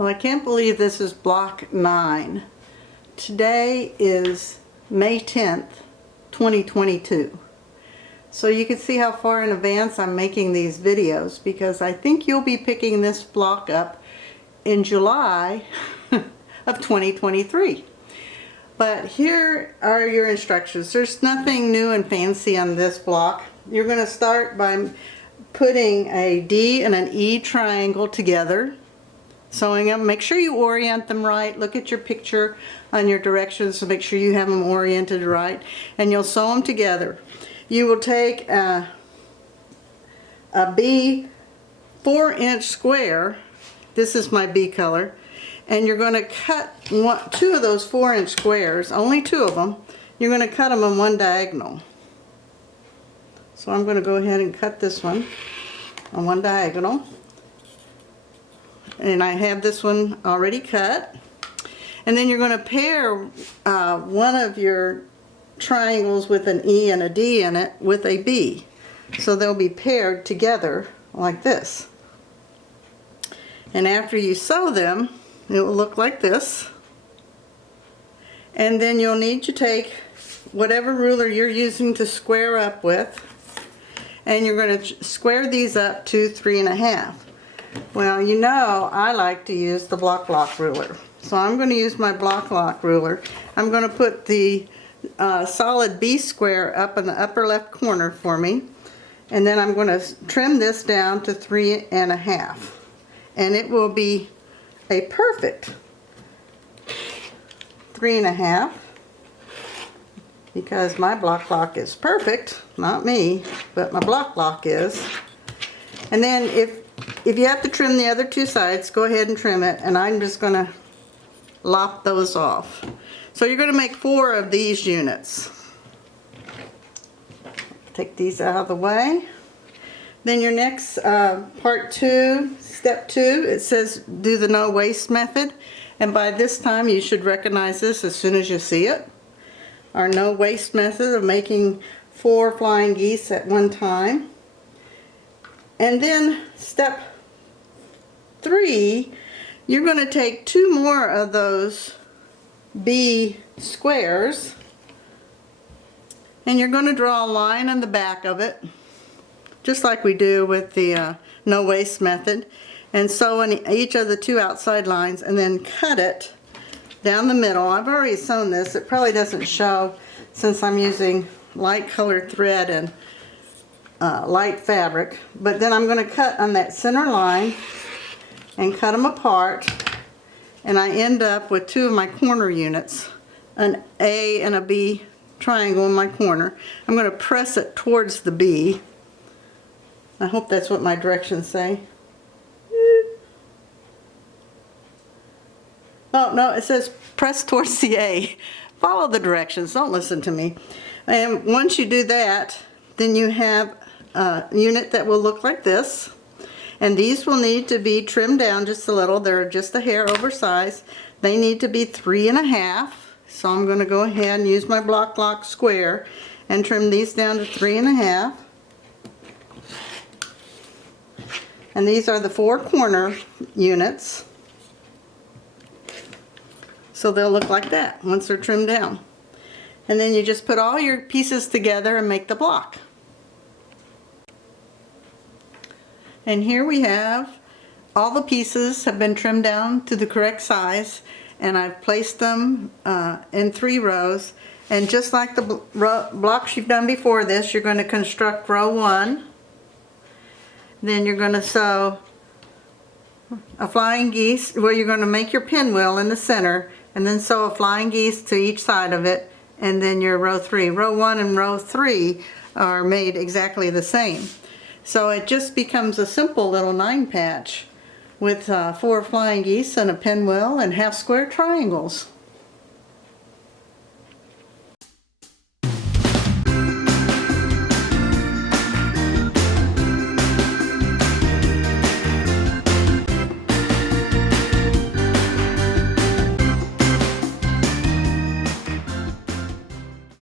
Well, I can't believe this is block 9. Today is May 10th, 2022. So you can see how far in advance I'm making these videos, because I think you'll be picking this block up in July of 2023. But here are your instructions. There's nothing new and fancy on this block. You're going to start by putting a D and an E triangle together, sewing them. Make sure you orient them right. Look at your picture on your directions to make sure you have them oriented right, and you'll sew them together. You will take a B 4-inch square. This is my B color, and you're going to cut two of those 4-inch squares, only 2 of them. You're going to cut them on one diagonal. So I'm going to go ahead and cut this one on one diagonal. And I have this one already cut. And then you're going to pair one of your triangles with an E and a D in it with a B. So they'll be paired together like this. And after you sew them, it will look like this. And then you'll need to take whatever ruler you're using to square up with, and you're going to square these up to 3.5. Well, you know I like to use the block ruler. So I'm going to use my block ruler. I'm going to put the solid B square up in the upper left corner for me, and then I'm going to trim this down to 3.5, and it will be a perfect 3.5, because my block is perfect, not me, but my block is. And then if you have to trim the other 2 sides, go ahead and trim it, and I'm just going to lop those off. So you're going to make 4 of these units. Take these out of the way. Then your next part 2, step 2, it says do the no waste method, and by this time you should recognize this as soon as you see it. Our no waste method of making 4 flying geese at one time. And then step 3, you're going to take 2 more of those B squares, and you're going to draw a line on the back of it, just like we do with the no waste method, and sew in each of the 2 outside lines, and then cut it down the middle. I've already sewn this. It probably doesn't show since I'm using light colored thread and light fabric, but then I'm going to cut on that center line and cut them apart, and I end up with 2 of my corner units, an A and a B triangle in my corner. I'm going to press it towards the B. I hope that's what my directions say. Oh no, it says press towards the A. Follow the directions, don't listen to me. And once you do that, then you have a unit that will look like this. And these will need to be trimmed down just a little. They're just a hair oversized. They need to be 3.5. So I'm going to go ahead and use my block square and trim these down to 3.5. And these are the 4 corner units. So they'll look like that once they're trimmed down. And then you just put all your pieces together and make the block. And here we have all the pieces have been trimmed down to the correct size, and I've placed them in 3 rows. And just like the blocks you've done before this, you're going to construct row 1. Then you're going to sew a flying geese where you're going to make your pinwheel in the center, and then sew a flying geese to each side of it, and then your row 3. Row 1 and row 3 are made exactly the same. So it just becomes a simple little 9 patch with 4 flying geese and a pinwheel and half square triangles.